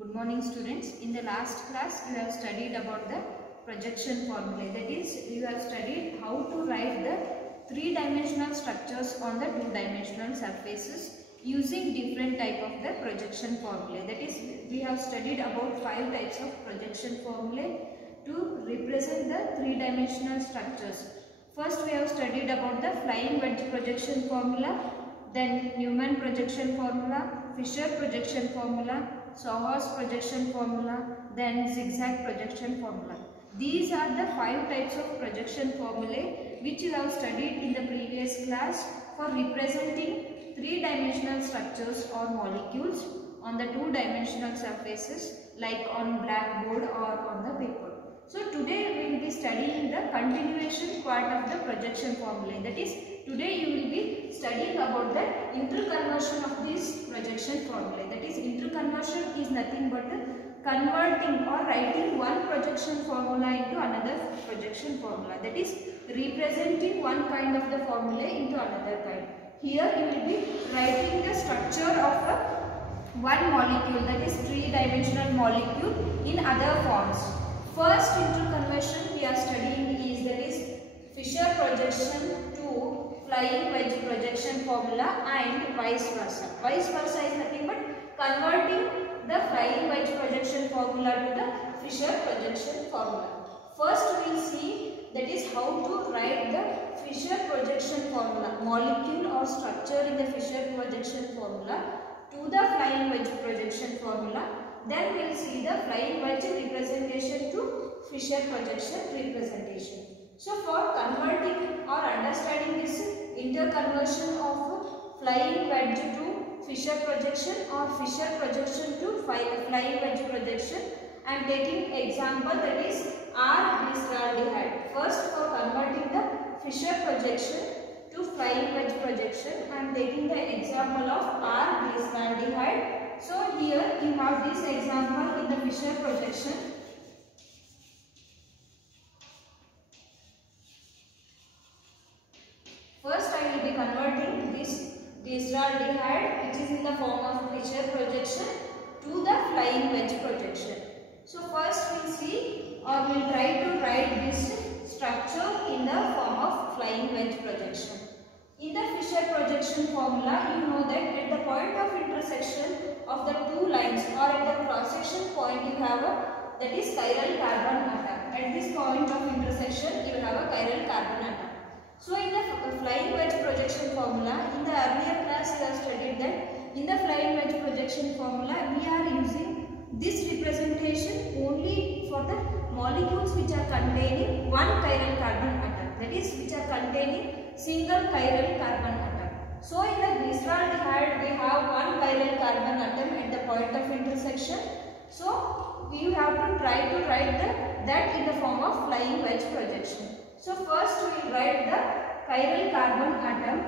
Good morning students. In the last class you have studied about the projection formula. That is, you have studied how to write the three-dimensional structures on the two-dimensional surfaces using different type of the projection formula. That is, we have studied about 5 types of projection formula to represent the three-dimensional structures. First we have studied about the flying wedge projection formula, then Newman projection formula, Fisher projection formula, Sawhorse projection formula, then zigzag projection formula. These are the 5 types of projection formulae which you have studied in the previous class for representing three-dimensional structures or molecules on the two-dimensional surfaces like on blackboard or on the paper. So today we will be studying the continuation part of the projection formula. That is, today you will be studying about the interconversion of this projection formula. That is, interconversion is nothing but converting or writing one projection formula into another projection formula. That is, representing one kind of the formula into another kind. Here you will be writing the structure of one molecule, that is three-dimensional molecule, in other forms. First interconversion we are studying is, that is, Fisher projection to flying wedge projection formula and vice versa. Vice versa is nothing but converting the flying wedge projection formula to the Fisher projection formula. First we will see, that is, how to write the Fisher projection formula, molecule or structure in the Fisher projection formula to the flying wedge projection formula. Then we will see the flying wedge representation to Fisher projection representation. So for converting or understanding this interconversion of flying wedge to Fisher projection or Fisher projection to flying wedge projection, I am taking example, that is R-glyceraldehyde. First, for converting the Fisher projection to flying wedge projection, I am taking the example of R-glyceraldehyde. So here you have this example in the Fisher projection. First I will be converting this glyceraldehyde, which is in the form of Fisher projection, to the flying wedge projection. So first we will see, or we will try to write this structure in the form of flying wedge projection. In the Fisher projection formula, you know that at the point of intersection of the two lines or at the cross section point you have that is chiral carbon atom. At this point of intersection you have a chiral carbon atom. So in the flying wedge projection formula, in the earlier class you have studied that in the flying wedge projection formula we are using this representation only for the molecules which are containing one chiral carbon atom, that is, which are containing single chiral carbon atom. So in the glyceraldehyde we have one chiral carbon atom at the point of intersection. So we have to try to write that in the form of flying wedge projection. So first we will write the chiral carbon atom.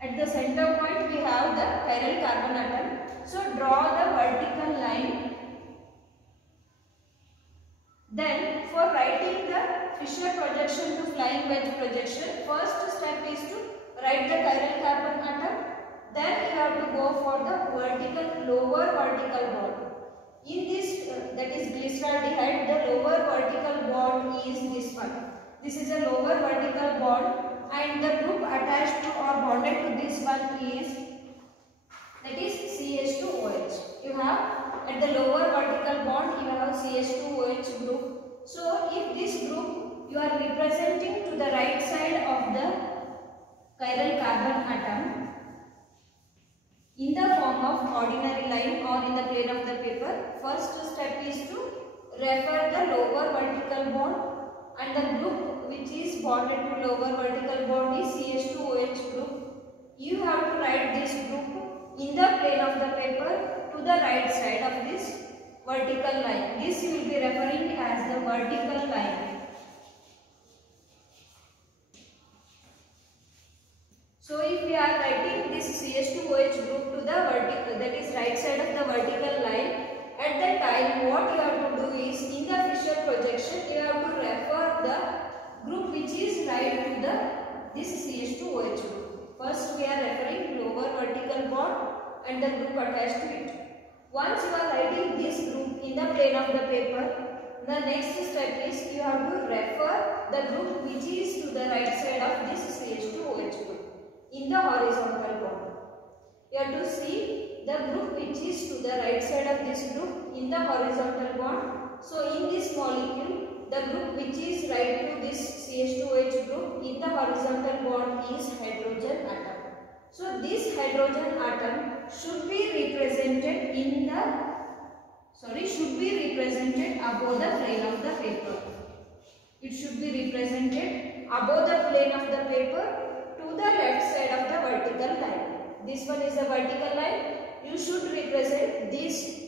At the center point we have the chiral carbon atom. So draw the vertical line. Then for writing the Fisher projection to flying wedge projection, first step is to write the chiral carbon atom. Then you have to go for the lower vertical bond. In this, that is glyceraldehyde, the lower vertical bond is this one. This is a lower vertical bond, and the group attached to or bonded to this one is, that is, CH2OH. You have at the lower vertical bond you have CH2OH group. So if this group you are representing to the right side of the chiral carbon atom in the form of ordinary line or in the plane of the paper, first step is to refer the lower vertical bond, and the group which is bonded to lower vertical bond is CH2OH group. You have to write this group in the plane of the paper to the right side of this vertical line. This will be referring as the vertical line. So if we are writing this CH2OH group to the vertical, that is right side of the vertical line, at that time what you have to do is, in the Fisher projection you have to refer the group which is right to this CH2OH group. First we are referring lower vertical bond and the group attached to it. Once you are writing this group in the plane of the paper, the next step is you have to refer the group which is to the right side of this CH2OH group in the horizontal bond. You have to see the group which is to the right side of this group in the horizontal bond. So in this molecule, the group which is right to this CH2OH group in the horizontal bond is hydrogen atom. So this hydrogen atom should be represented in the above the plane of the paper. It should be represented above the plane of the paper to the left side of the vertical line. This one is a vertical line. You should represent this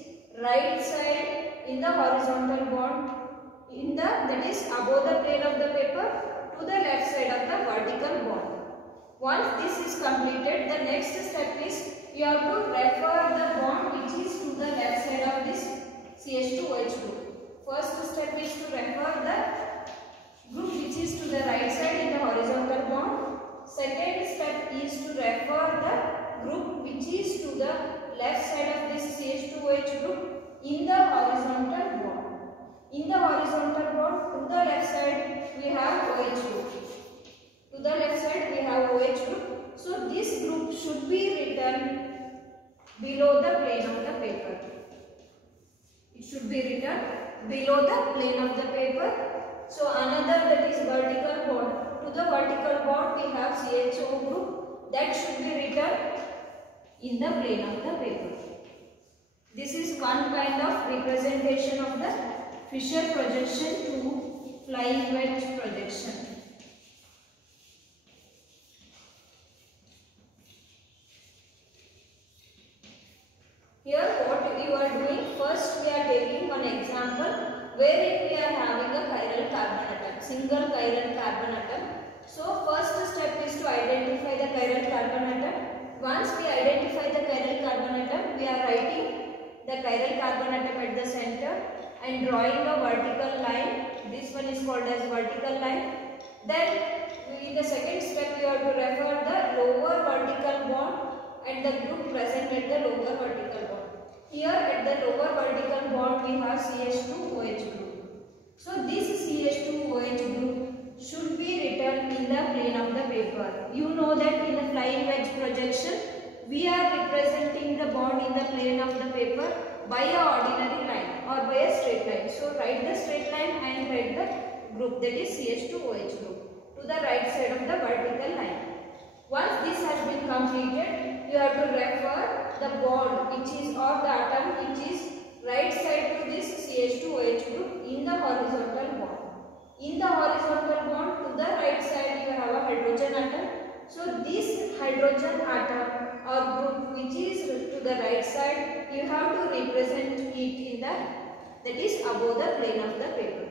right side in the horizontal bond that is above the plane of the paper to the left side of the vertical bond. Once this is completed, the next step is you have to refer the bond which is to the left side of this CH2OH group. First step is to refer the group which is to the right side in the horizontal bond. Second step is to refer the group which is to the left side of this CH2OH group in the horizontal bond. In the horizontal bond, to the left side we have OH group. To the left side we have OH group. So this group should be written below the plane of the paper. It should be written below the plane of the paper. So another, that is vertical bond. To the vertical bond we have CHO group, that should be written in the plane of the paper. This is one kind of representation of the Fisher projection to flying wedge projection. Here what you are doing, first we are taking one example wherein we are having a chiral carbon atom, single chiral carbon atom. So first step is to identify the chiral carbon atom. Once we identify the chiral carbon atom, we are writing the chiral carbon atom at the center and drawing a vertical line. This one is called as vertical line. Then in the second step we have to refer the lower vertical bond and the group present at the lower vertical bond. Here at the lower vertical bond we have CH2OH group. So this CH2OH group should be written in the plane of the paper. You know that in the flying wedge projection we are representing the bond in the plane of the paper by a ordinary line or by a straight line. So write the straight line and write the group, that is CH2OH group, to the right side of the vertical line. Once this has been completed, you have to refer the bond which is, or the atom which is right side to this CH2OH group in the horizontal bond. In the horizontal bond to the right side you have a hydrogen atom. So this hydrogen atom or group which is to the right side, you have to represent it in the, that is above the plane of the paper.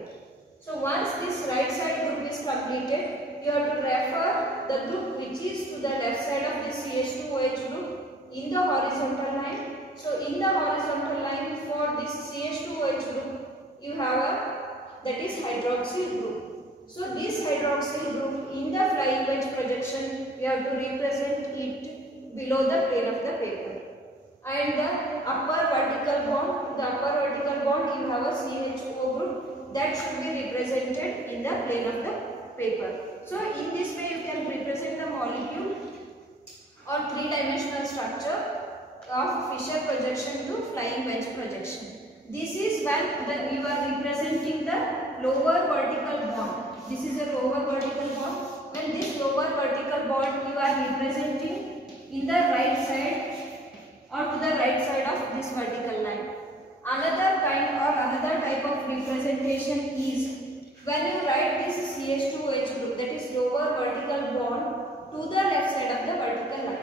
So once this right side group is completed, you have to refer the group which is to the left side of this CH2OH group in the horizontal line. So in the horizontal line for this CH2OH group, you have a, that is hydroxyl group. So this hydroxyl group in the flying wedge projection, you have to represent it below the plane of the paper. And the upper vertical bond, you have a CHO group, that should be represented in the plane of the paper. So in this way you can represent the molecule or three-dimensional structure of Fisher projection to flying wedge projection. This is when you are representing the lower vertical bond. This is a lower vertical bond. When this lower vertical bond you are representing in the right side or to the right side of this vertical line. Another kind or another type of representation is when you write this CH2OH group, that is lower vertical bond to the left side of the vertical line.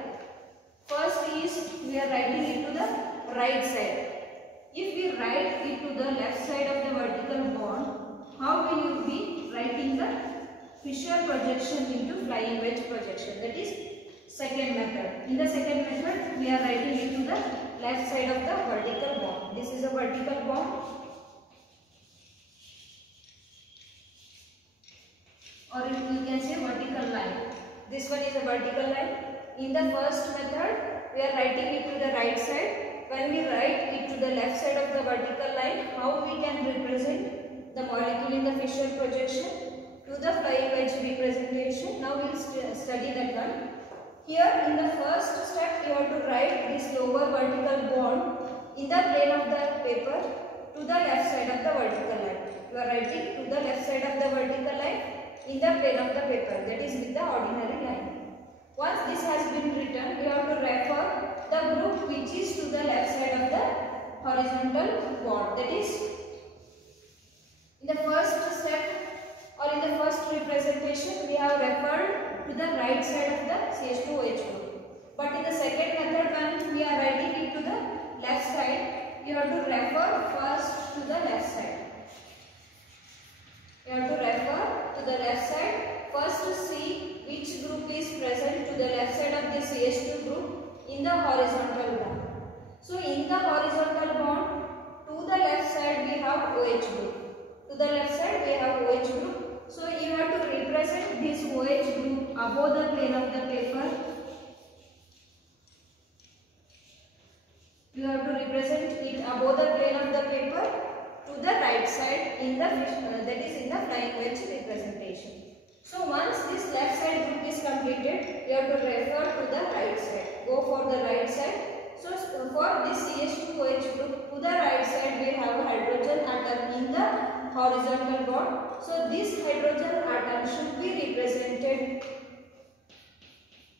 First is we are writing it to the right side. If we write it to the left side of the vertical bond, how will you be writing the Fisher projection into flying wedge projection? That is second method. In the second method, we are writing it to the left side of the vertical bond. This is a vertical bond, or you can say vertical line. This one is a vertical line. In the first method, we are writing it to the right side. When we write it to the the left side of the vertical line, how we can represent the molecule in the Fisher projection to the flying wedge representation. Now we will study that one. Here in the first step you have to write this lower vertical bond in the plane of the paper to the left side of the vertical line. You are writing to the left side of the vertical line in the plane of the paper, that is with the ordinary line. Once this has been written, you have to refer the group which is to the left side of the horizontal bond, that is in the first step or in the first representation we have referred to the right side of the CH2OH group. But in the second method, when we are writing it to the left side, you have to refer first to the left side. You have to refer to the left side first to see which group is present to the left side of the CH2 group in the horizontal bond. So in the horizontal bond, to the left side we have OH group. To the left side we have OH group. So you have to represent this OH group above the plane of the paper. You have to represent it above the plane of the paper to the right side in the that is in the flying wedge representation. So once this left side group is completed, you have to refer to the right side. Go for the right side. So for this CH2OH group, to the right side we have a hydrogen atom in the horizontal bond. So this hydrogen atom should be represented,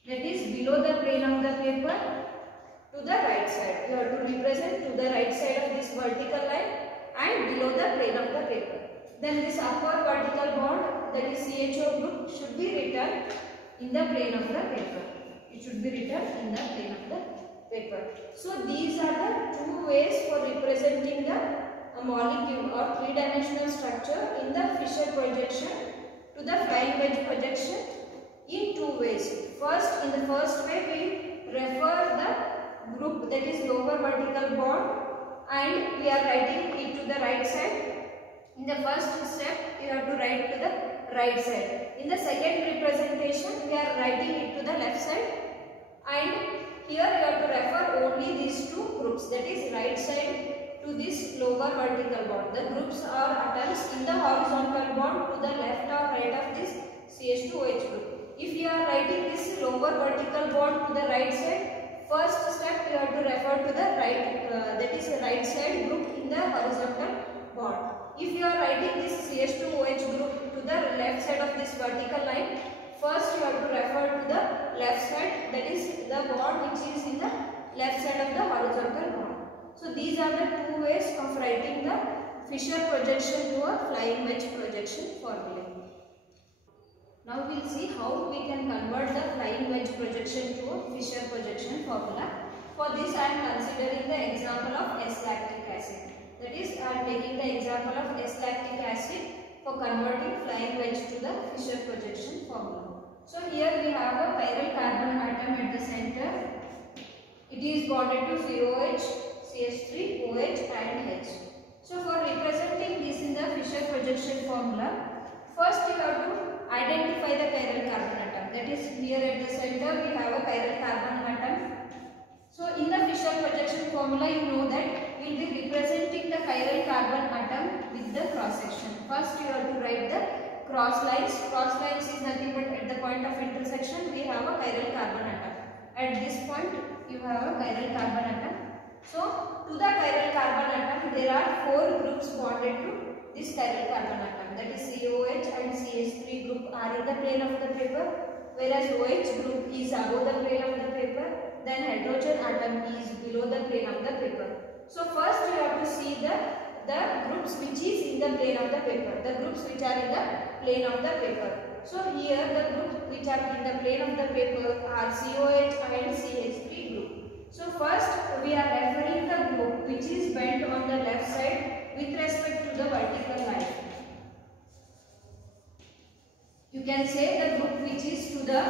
that is below the plane of the paper to the right side. You have to represent to the right side of this vertical line and below the plane of the paper. Then this upper vertical bond, that is CHO group, should be written in the plane of the paper. It should be written in the plane of the paper. So these are the two ways for representing the molecule or three-dimensional structure in the Fisher projection to the flying wedge projection in two ways. First, in the first way we refer the group, that is lower vertical bond, and we are writing it to the right side. In the first step you have to write to the right side. In the second representation we are writing it to the left side, and here you have to refer only these two groups, that is right side to this lower vertical bond. The groups are atoms in the horizontal bond to the left or right of this CH2OH group. If you are writing this lower vertical bond to the right side, first step you have to refer to the right, that is right side group in the horizontal bond. If you are writing this CH2OH group to the left side of this vertical line, first you have to refer to the left side, that is the bond which is in the left side of the horizontal bond. So these are the two ways of writing the Fisher projection to a flying wedge projection formula. Now we will see how we can convert the flying wedge projection to a Fisher projection formula. For this I am considering the example of S-lactic acid. That is, I am taking the example of S-lactic acid for converting flying wedge to the Fisher projection formula. So here we have a chiral carbon atom at the center. It is bonded to COH, CH3, OH and H. So for representing this in the Fisher projection formula, first you have to identify the chiral carbon atom. That is, here at the center we have a chiral carbon atom. So in the Fisher projection formula you know that we will be representing the chiral carbon atom with the cross section. First you have to write the cross lines. Cross lines is nothing but at the point of intersection we have a chiral carbon atom. At this point you have a chiral carbon atom. So to the chiral carbon atom there are four groups bonded to this chiral carbon atom. That is COH and CH3 group are in the plane of the paper, whereas OH group is above the plane of the paper. Then hydrogen atom is below the plane of the paper. So first you have to see the groups which is in the plane of the paper, the groups which are in the plane of the paper. So here the groups which are in the plane of the paper are COH and CH3 group. So first we are referring the group which is bent on the left side with respect to the vertical line. You can say the group which is to the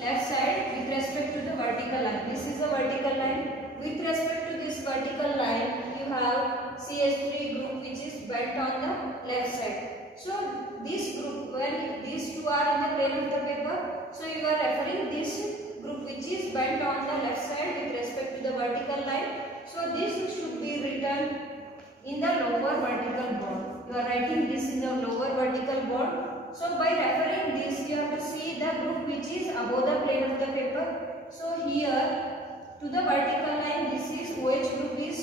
left side with respect to the vertical line. This is the vertical line. With respect to this vertical line, you have CH3 group which is bent on the left side. So this group, when these two are in the plane of the paper, so you are referring this group which is bent on the left side with respect to the vertical line. So this should be written lower vertical bond. You are writing this in the lower vertical bond. So by referring this, you have to see the group which is above the plane of the paper. So here to the vertical line, this is OH group is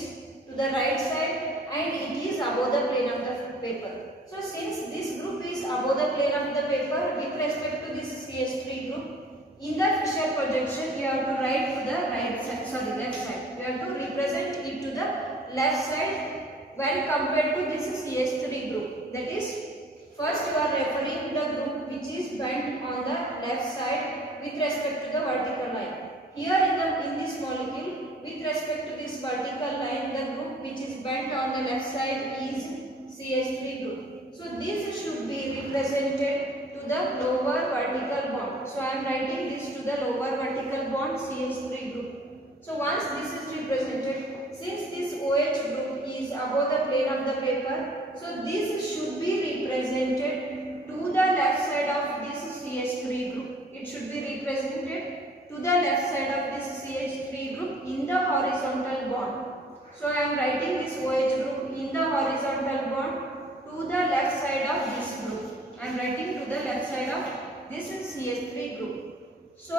to the right side and it is above the plane of the paper. So since this group is above the plane of the paper with respect to this CH3 group, in the Fisher projection you have to write to the left side. You have to represent it to the left side when compared to this CH3 group. That is, first you are referring the group which is bent on the left side with respect to the vertical line. Here in this molecule, with respect to this vertical line, the group which is bent on the left side is CH3 group. So this should be represented to the lower vertical bond. So I am writing this to the lower vertical bond CH3 group. So once this is represented, since this OH group is above the plane of the paper, so this should be represented to the left side of this CH3 group. It should be represented to the left side of this CH3 group in the horizontal bond. So I am writing this OH group in the horizontal bond to the left side of this group. I am writing to the left side of this CH3 group. So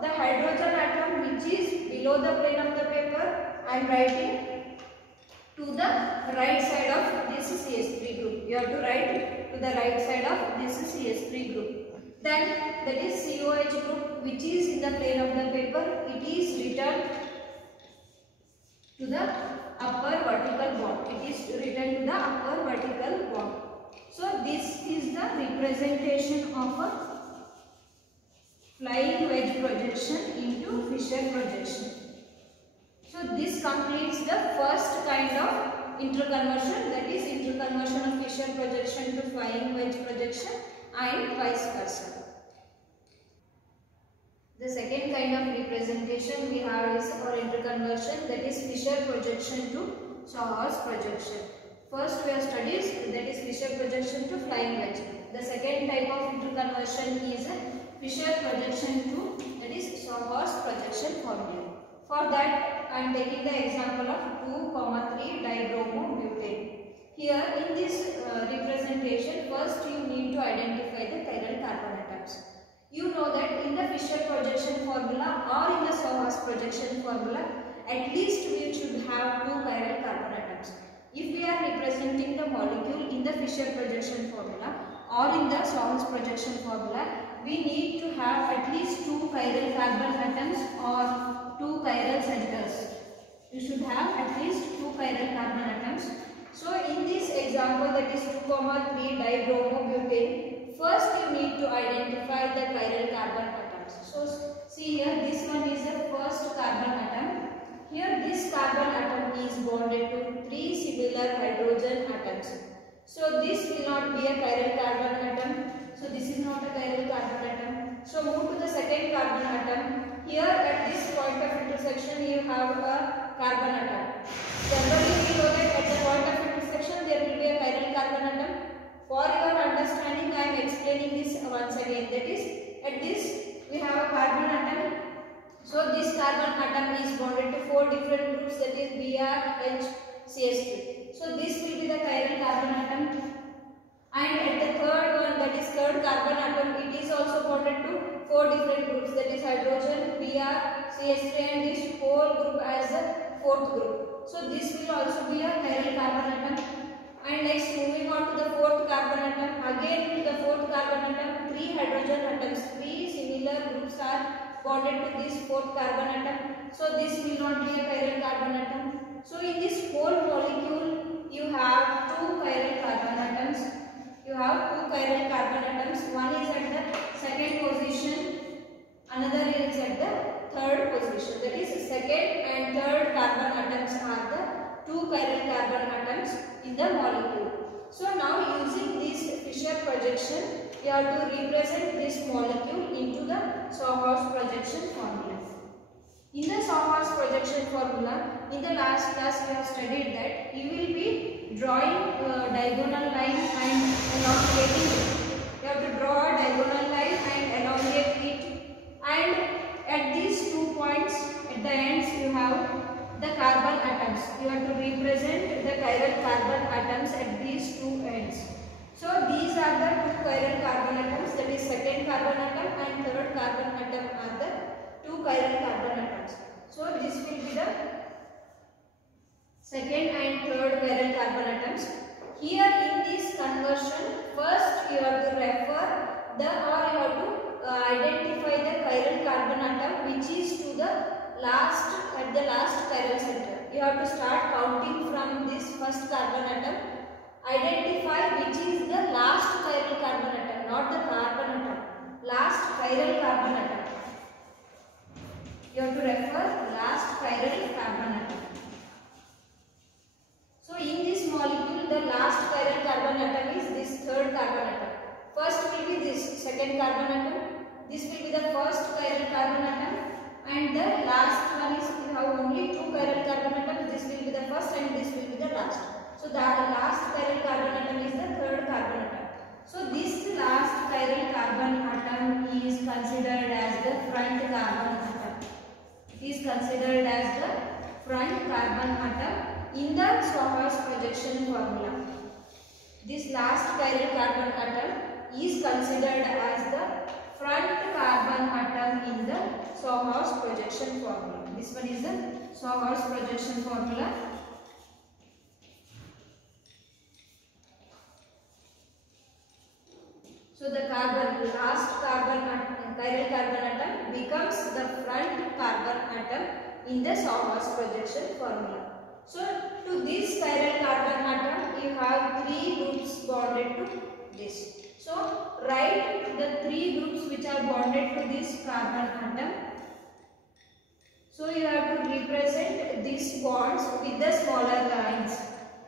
the hydrogen atom which is below the plane of the paper, I am writing to the right side of this CH3 group. You have to write to the right side of this CH3 group. Then that is COH group which is in the plane of the paper, it is written to the upper vertical bond. It is written to the upper vertical bond. So this is the representation of a flying wedge projection into Fisher projection. So this completes the first kind of interconversion, that is interconversion of Fisher projection to flying wedge projection and vice versa. The second kind of representation we have is our interconversion, that is Fisher projection to Schauer's projection. First we have studied that is Fisher projection to flying wedge. The second type of interconversion is Fisher projection to, that is Schauer's projection formula. For that I am taking the example of 2,3 dibromobutane. Here in this representation, first you need to identify the chiral carbon atoms. You know that in the Fisher projection formula or in the Schauer's projection formula, at least we should have 2 chiral carbon atoms. If we are representing the molecule in the Fisher projection formula or in the Schauer's projection formula, we need to have at least 2 chiral carbon atoms or 2 chiral centers. You should have at least 2 chiral carbon atoms. So in this example, that is 2,3 dibromobutane, first you need to identify the chiral carbon atoms. So see here, this one is the first carbon atom. Here this carbon atom is bonded to 3 similar hydrogen atoms. So this will not be a chiral carbon atom. So this is not a chiral carbon atom. So move to the second carbon atom. Here at this point of intersection you have a carbon atom. Generally we know that at the point of intersection there will be a chiral carbon atom. For your understanding I am explaining this once again. That is, at this we have a carbon atom. So this carbon atom is bonded to 4 different groups, that is Br, H, CH3. So this will be the chiral carbon atom. And at the third one, that is third carbon atom, it is also bonded to 4 different groups, that is hydrogen, Br, CH3, and this whole group as the 4th group. So this will also be a chiral carbon atom. And next, moving on to the 4th carbon atom, again to the 4th carbon atom, 3 hydrogen atoms, 3 similar groups are bonded to this 4th carbon atom. So this will not be a chiral carbon atom. So in this whole molecule, you have 2 chiral carbon atoms. You have 2 chiral carbon atoms. One is at the second position, another is at the third position. That is, second and third carbon atoms are the 2 chiral carbon atoms in the molecule. So now using this Fisher projection, you have to represent this molecule into the Schauer's projection formula. In the Schauer's projection formula, in the last class we have studied that you will be drawing a diagonal line and elongating it. You have to draw a diagonal line and elongate it, and at these 2 points at the ends you have the carbon atoms. You have to represent the chiral carbon atoms So these are the two chiral carbon atoms, that is second carbon atom and third carbon atom are the two chiral carbon atoms. So this will be the second and third chiral carbon atoms. Here in this conversion, first you have to refer the or you have to identify the chiral carbon atom which is to the last at the last chiral center. You have to start counting from this first carbon atom. Identify which is the last chiral carbon atom, not the carbon atom. Last chiral carbon atom. You have to refer last chiral carbon atom. So in this molecule, the last chiral carbon atom is this third carbon atom. First will be this second carbon atom. This will be the first chiral carbon atom, and the last one is we have only two chiral carbon atoms. This will be the first and this will be the last. So the last chiral carbon atom is the third carbon atom. So this last chiral carbon atom is considered as the front carbon atom. It is considered as the front carbon atom in the Swahor's projection formula. This last chiral carbon atom is considered as the front carbon atom in the Swahor's projection formula. This one is the Swahor's projection formula. So the last chiral carbon atom becomes the front carbon atom in the Swahor's projection formula. So to this chiral carbon atom you have three groups bonded to this. So write the three groups which are bonded to this carbon atom. So you have to represent these bonds with the smaller lines.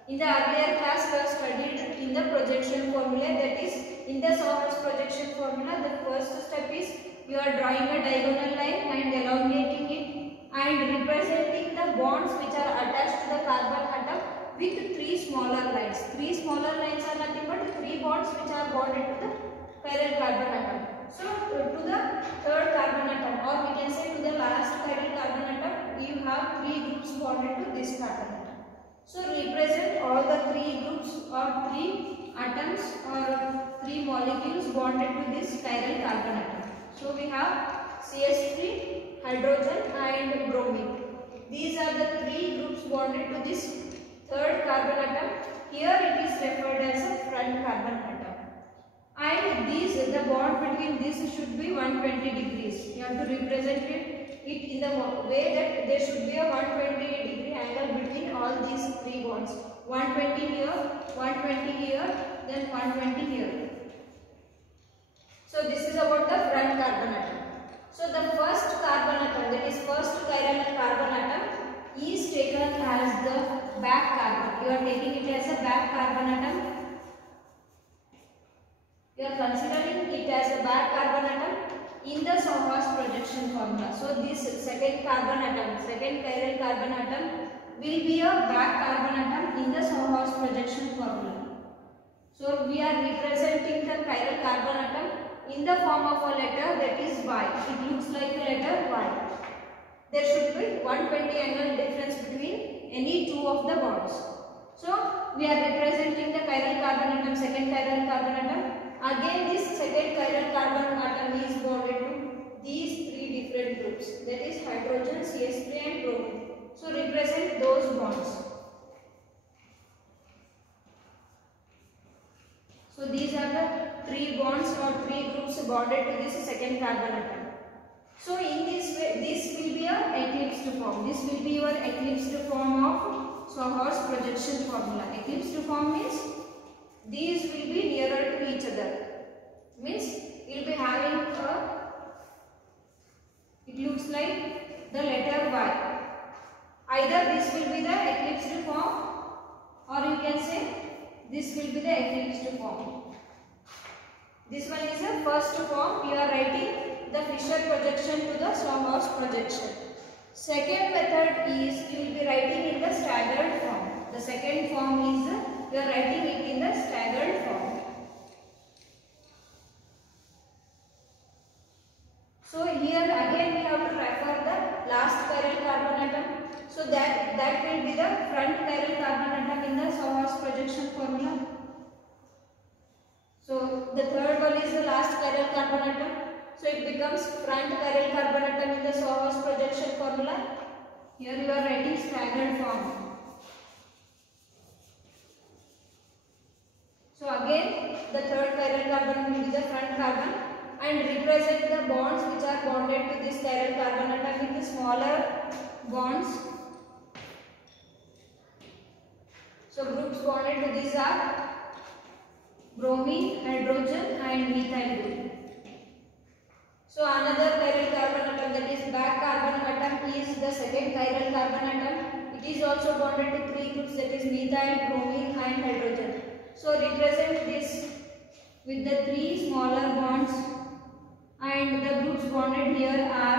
In the earlier class we have studied in the projection formula, that is in the Swahor's projection formula the first step is you are drawing a diagonal line and elongating it and representing the bonds which are attached to the carbon atom with three smaller lines. Three smaller lines are nothing but three bonds which are bonded to the chiral carbon atom. So to the third carbon atom, or we can say to the last chiral carbon atom, you have three groups bonded to this carbon atom. So represent all the three groups or three atoms or three molecules bonded to this chiral carbon atom. So we have CH3, hydrogen and bromine. These are the three groups bonded to this third carbon atom. Here it is referred as a front carbon atom. And the bond between these should be 120 degrees. You have to represent it in the way that there should be a 120 degree angle between all these three bonds. 120 here, 120 here, then 120 here. So this is about the front carbon atom. So the first carbon atom, that is first chiral carbon atom, is taken as the back carbon. You are taking it as a back carbon atom. You are considering it as a back carbon atom in the Swahor's projection formula. So this second carbon atom, second chiral carbon atom will be a back carbon atom in the Swahor's projection formula. So we are representing the chiral carbon atom in the form of a letter, that is Y. It looks like a letter Y. There should be 120 angle difference between any two of the bonds. So we are representing the chiral carbon atom, second chiral carbon atom. Again this second chiral carbon atom is bonded to these three different groups, that is hydrogen, CH3 and bromine. So represent those bonds. So these are the three bonds or three groups bonded to this second carbon atom. So in this way, this will be a eclipsed form. This will be your eclipsed form of Swahor's projection formula. Eclipsed form means these will be nearer to each other. Means you will be having it looks like the letter Y. Either this will be the eclipsed form, or you can say this will be the eclipsed form. This one is the first form. You are writing the Fisher projection to the Swahor's projection. Second method is you will be writing in the staggered form. The second form is you are writing it in the staggered form. So here again we have to refer the last chiral carbon atom. So that will be the front chiral carbon atom in the Swahor's projection formula. carbon atom. So it becomes front chiral carbon atom in the Sawhorse projection formula. Here you are writing staggered form. So again the third chiral carbon will be the front carbon and represent the bonds which are bonded to this chiral carbon atom with the smaller bonds. So groups bonded to these are bromine, hydrogen and methyl group. So another chiral carbon atom, that is back carbon atom, is the second chiral carbon atom. It is also bonded to three groups, that is methyl, bromine and hydrogen. So represent this with the three smaller bonds, and the groups bonded here are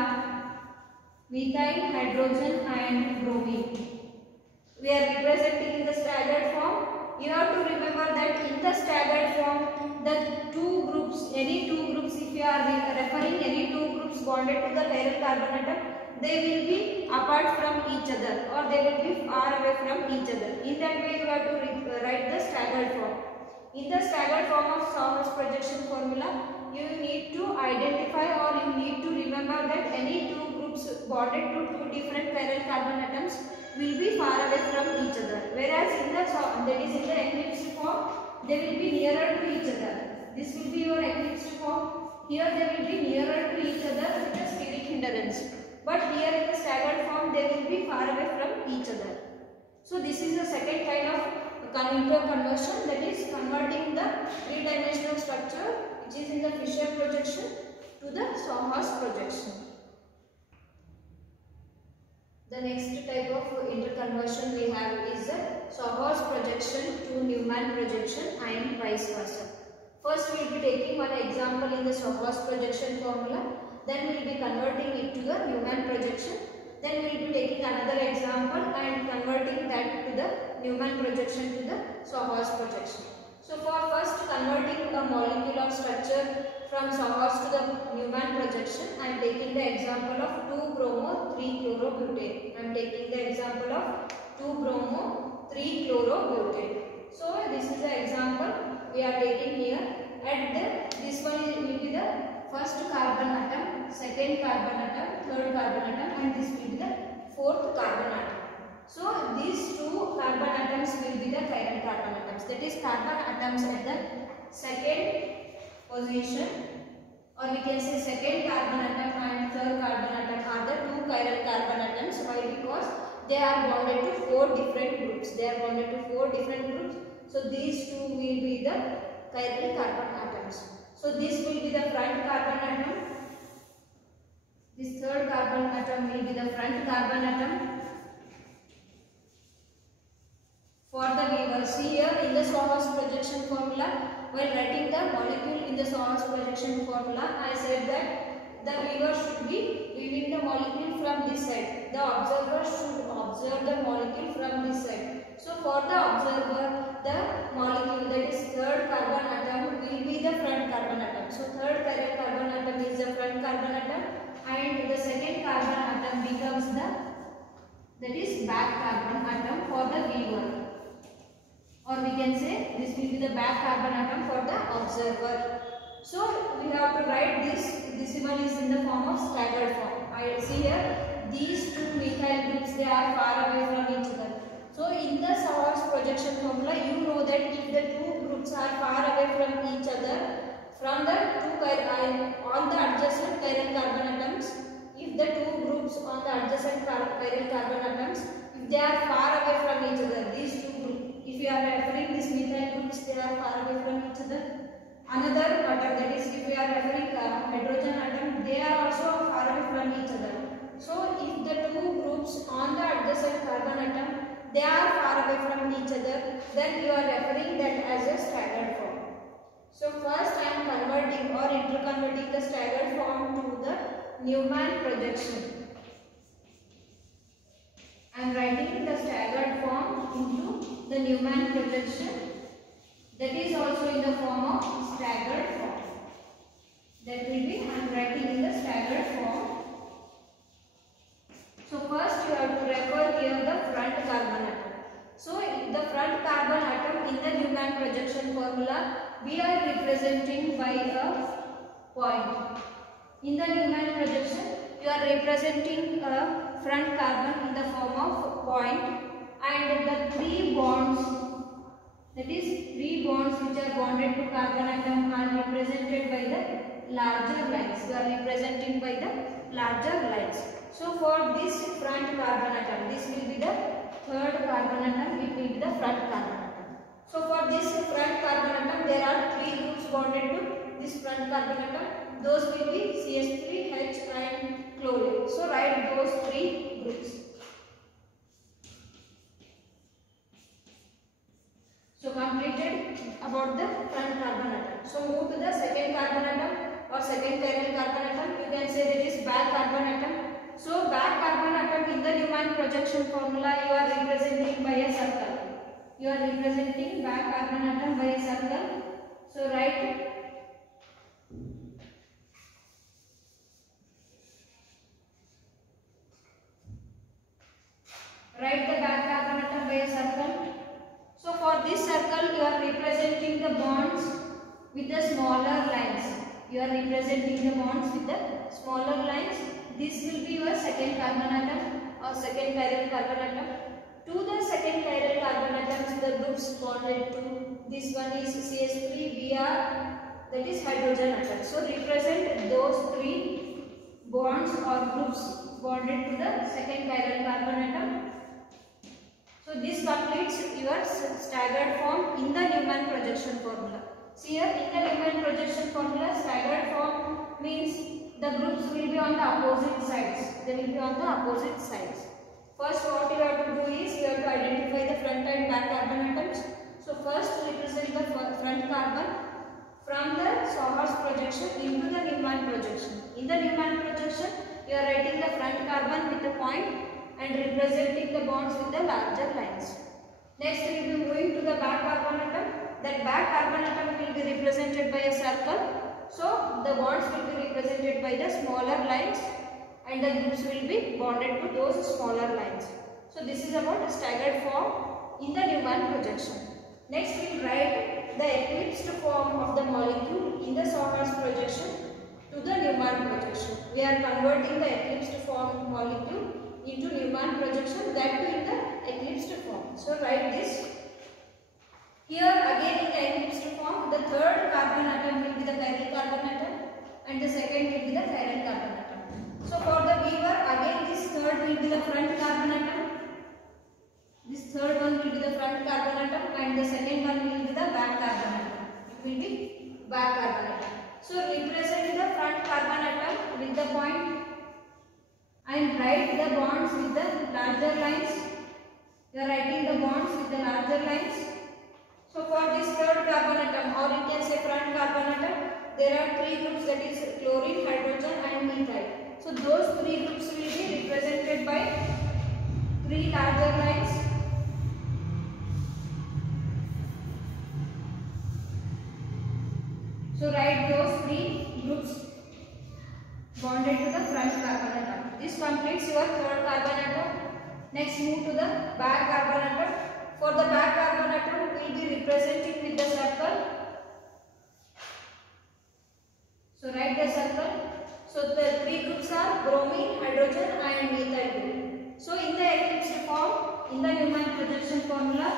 methyl, hydrogen and bromine. We are representing in the staggered form. You have to remember that in the staggered form, the two groups, any two groups, if you are referring any two groups bonded to the chiral carbon atom, they will be apart from each other or they will be far away from each other. In that way, you have to write the staggered form. In the staggered form of Sawhorse projection formula, you need to identify or you need to remember that any two groups bonded to two different chiral carbon atoms will be far away from each other, whereas in the eclipsed form they will be nearer to each other. This will be your eclipsed form. Here they will be nearer to each other with a steric hindrance, but here in the staggered form they will be far away from each other. So this is the second kind of interconversion, that is converting the three-dimensional structure which is in the Fisher projection to the Sawhorse projection. The next type of interconversion we have is the Sawhorse projection to Newman projection and vice versa. First we will be taking one example in the Sawhorse projection formula, then we will be converting it to the Newman projection, then we will be taking another example and converting that to the Newman projection to the Sawhorse projection. So for first converting a molecular structure from Sawhorse to the Newman projection, I am taking the example of 2-bromo-3-chlorobutane. I am taking the example of 2-bromo-3-chlorobutane. So this is the example we are taking here, and this one will be the first carbon atom, second carbon atom, third carbon atom, and this will be the fourth carbon atom. So these two carbon atoms will be the chiral carbon atoms, that is carbon atoms at the second position, or we can say second carbon atom and third carbon atom are the two chiral carbon atoms. Why? Because they are bonded to four different groups. They are bonded to four different groups. So these two will be the chiral carbon atoms. So this will be the front carbon atom. This third carbon atom will be the front carbon atom. For the viewer, see here in the Sawhorse projection formula, while writing the molecule in the Sawhorse projection formula, I said that the viewer should be viewing the molecule from this side. The observer should observe the molecule from this side. So for the observer, the molecule, that is third carbon atom, will be the front carbon atom. So third chiral carbon atom is the front carbon atom, and the second carbon atom becomes the, that is back carbon atom for the viewer. Or we can say this will be the back carbon atom for the observer. So we have to write this. This one is in the form of staggered form. I see here these two methyl groups, they are far away from each other. So in the Sawhorse projection formula, you know that if the two groups are far away from each other, from the on the adjacent chiral carbon atoms, if the two groups on the adjacent chiral carbon atoms, if they are far away from each other, these two groups, if you are referring these methyl groups, they are far away from each other. Another atom, that is if we are referring hydrogen atom, they are also far away from each other. So if the two groups on the adjacent carbon atom, they are far away from each other, then you are referring that as a staggered form. So first I am converting or interconverting the staggered form to the Newman projection. I am writing the staggered form into the Newman projection, that is also in the form of staggered form. That will be, I am writing in the staggered form. So first you have to refer here the front carbon atom. So the front carbon atom in the Newman projection formula, we are representing by a point. In the Newman projection, you are representing a front carbon in the form of point, and the three bonds, that is three bonds which are bonded to carbon atom, are represented by the larger lines. You are representing by the larger lines. So for this front carbon atom, this will be the third carbon atom, it will be the front carbon atom. So for this front carbon atom, there are three groups bonded to this front carbon atom. Those will be CH3, H and chlorine. So write those three groups. So completed about the front carbon atom. So move to the second carbon atom or second chiral carbon atom. You can say that is back carbon atom. So back carbon atom in the Newman projection formula, you are representing by a circle. You are representing back carbon atom by a circle. So write the back carbon atom by a circle. So for this circle, you are representing the bonds with the smaller lines. You are representing the bonds with the smaller lines. This will be your second carbon atom or second chiral carbon atom. To the second chiral carbon atoms, the groups bonded to this one is CH3, Br, that is hydrogen atom. So represent those three bonds or groups bonded to the second chiral carbon atom. So this completes your staggered form in the Newman projection formula. See here, in the Newman projection formula, staggered form means the groups will be on the opposite sides. They will be on the opposite sides. First, what you have to do is you have to identify the front and back carbon atoms. So first represent the front carbon from the Sawhorse projection into the Newman projection. In the Newman projection, you are writing the front carbon with a point and representing the bonds with the larger lines. Next, we will be moving to the back carbon atom. That back carbon atom will be represented by a circle. So the bonds will be represented by the smaller lines and the groups will be bonded to those smaller lines. So this is about staggered form in the Newman projection. Next, we will write the eclipsed form of the molecule in the Sawhorse projection to the Newman projection. We are converting the eclipsed form molecule into Newman projection, that too in the eclipsed form. So write this. Here again in the eclipsed form, the third carbon atom will be the chiral carbon atom and the second will be the chiral carbon atom. So for the viewer, again this third will be the front carbon atom. This third one will be the front carbon atom and the second one will be the back carbon atom. It will be back carbon atom. So represent the front carbon atom with the point and write the bonds with the larger lines. You are writing the bonds with the larger lines. So for this third carbon atom, or you can say front carbon atom, there are three groups, that is chlorine, hydrogen and methyl. So those three groups will be represented by three larger lines. So write those three groups bonded to the front carbon atom. This completes your third carbon atom. Next, move to the back carbon atom. For the back carbon atom, we will be representing with the circle. So write the circle. So the three groups are bromine, hydrogen and methyl group. So in the eclipsed form, in the Newman projection formula,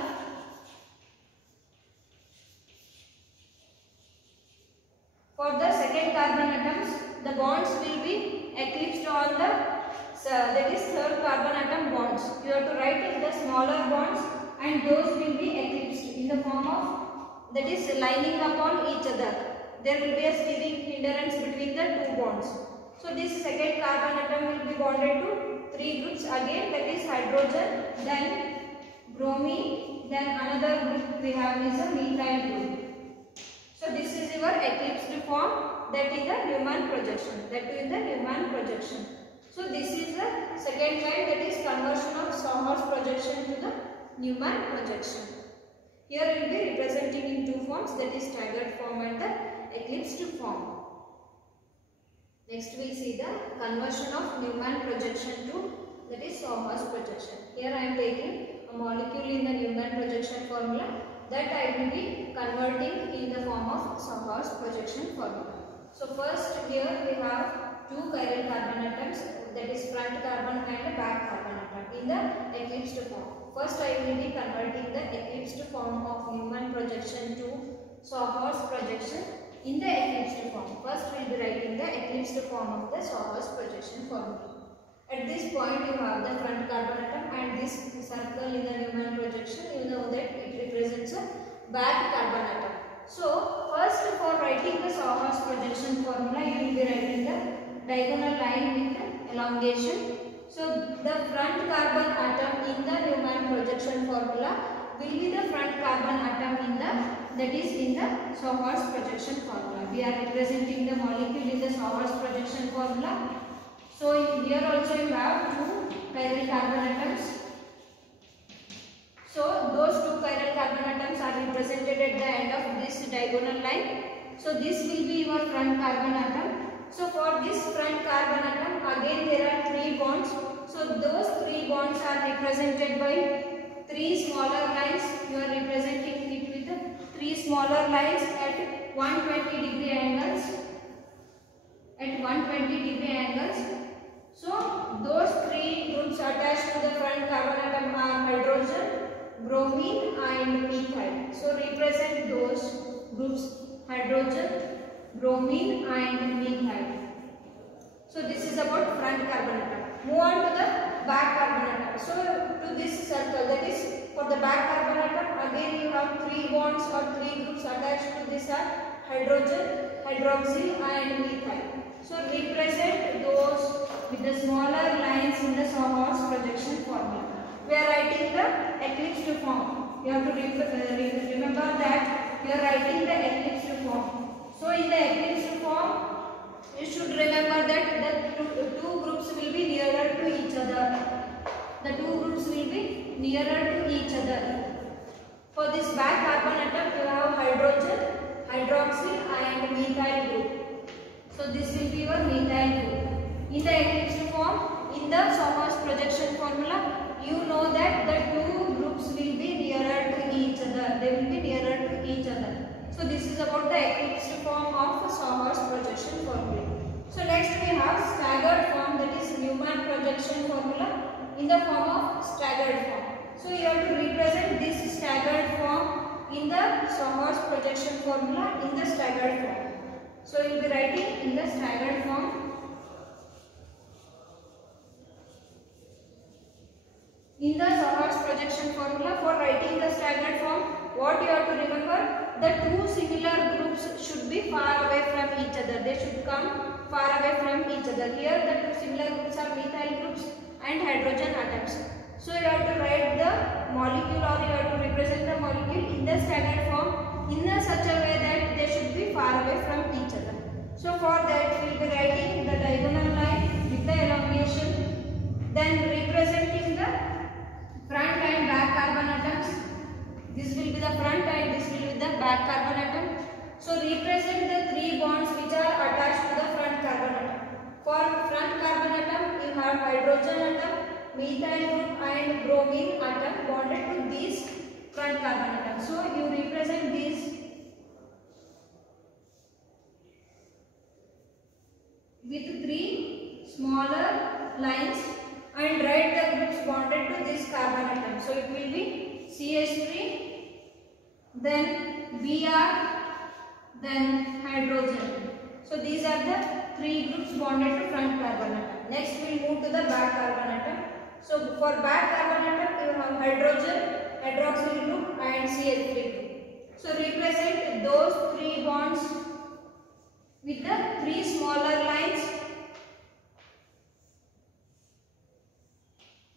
for the second carbon atoms, the bonds will be eclipsed on the that is third carbon atom bonds. You have to write the smaller bonds and those will be eclipsed in the form of, that is lining upon each other. There will be a stirring hindrance between the two bonds. So this second carbon atom will be bonded to three groups again, that is hydrogen, then bromine, then another group we have is a methyl group. So this is your eclipsed form, that is the Newman projection, that is the Newman projection. So this is the second kind, that is conversion of Sawhorse projection to the Newman projection. Here we will be representing in two forms, that is staggered form and the eclipsed form. Next we see the conversion of Newman projection to, that is Sawhorse projection. Here I am taking a molecule in the Newman projection formula that I will be converting in the form of Sawhorse projection formula. So first here we have two chiral carbon atoms, that is front carbon and back carbon atom in the eclipsed form. First I will be converting the eclipsed form of Newman projection to Sawhorse projection in the eclipsed form. First we will be writing the eclipsed form of the Sawhorse projection formula. At this point you have the front carbon atom and this circle in the Newman projection, you know that it represents a back carbon atom. So first for writing the Sawhorse projection formula, you will be writing the diagonal line with elongation. So the front carbon atom in the Newman projection formula will be the front carbon atom in the, that is in the Sawhorse projection formula. We are representing the molecule in the Sawhorse projection formula. So here also you have two chiral carbon atoms. So those two chiral carbon atoms are represented at the end of this diagonal line. So this will be your front carbon atom. So for this front carbon atom, again there are three bonds. So those three bonds are represented by three smaller lines. You are representing it with three smaller lines at 120 degree angles. At 120 degree angles. So those three groups attached to the front carbon atom are hydrogen, bromine and methyl. So represent those groups hydrogen, bromine and methyl. So this is about front carbon atom. Move on to the back carbon atom. So to this circle, that is for the back carbon atom, again you have three bonds or three groups attached to this are hydrogen, hydroxyl and methyl. So represent those with the smaller lines in the Sawhorse projection formula. We are writing the eclipsed form. You have to remember that you are writing the eclipsed form. So in the eclipsed form, you should remember that the two groups will be nearer to each other. The two groups will be nearer to each other. For this back carbon atom, you have hydrogen, hydroxyl and methyl group. So this will be your methyl group. In the eclipsed form, in the Sawhorse projection formula, you know that the two groups will be nearer to each other. They will be nearer to each other. So this is about the eclipsed form of Sawhorse projection formula. So next we have staggered form, that is Newman projection formula in the form of staggered form. So you have to represent this staggered form in the Sawhorse projection formula in the staggered form. So you will be writing in the staggered form. In the Sawhorse projection formula, for writing the staggered form, what you have to remember, the two similar groups should be far away from each other. They should come far away from each other. Here the two similar groups are methyl groups and hydrogen atoms. So you have to write the molecule or you have to represent the molecule in the staggered form in such a way that they should be far away from each other. So for that we will be writing the diagonal line with the elongation, then representing the front and back carbon atoms. This will be the front and this will be the back carbon atom. So represent the three bonds which are attached to the front carbon atom. For front carbon atom, you have hydrogen atom, methyl group and bromine atom bonded to these front carbon atoms. So you represent these with three smaller lines and write the groups bonded to this carbon atom. So it will be CH3, then Br, then hydrogen. So these are the three groups bonded to front carbon atom. Next we will move to the back carbon atom. So for back carbon atom you have hydrogen, hydroxyl group and CH3 group. So represent those three bonds with the three smaller lines.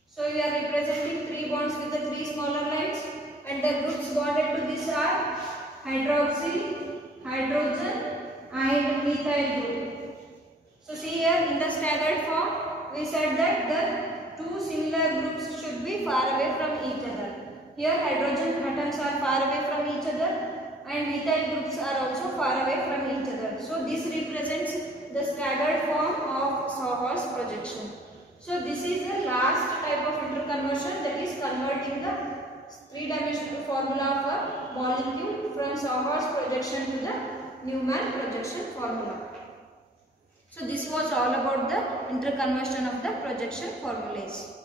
So we are representing three bonds with the three smaller lines and the groups bonded to this are hydroxyl, hydrogen and methyl group. So see here in the staggered form we said that the two similar groups should be far away from each other. Here hydrogen atoms are far away from each other and methyl groups are also far away from each other. So this represents the staggered form of Sawhorse projection. So this is the last type of interconversion, that is converting the three-dimensional formula of a molecule from Sawhorse projection to the Newman projection formula. was all about the interconversion of the projection formulas.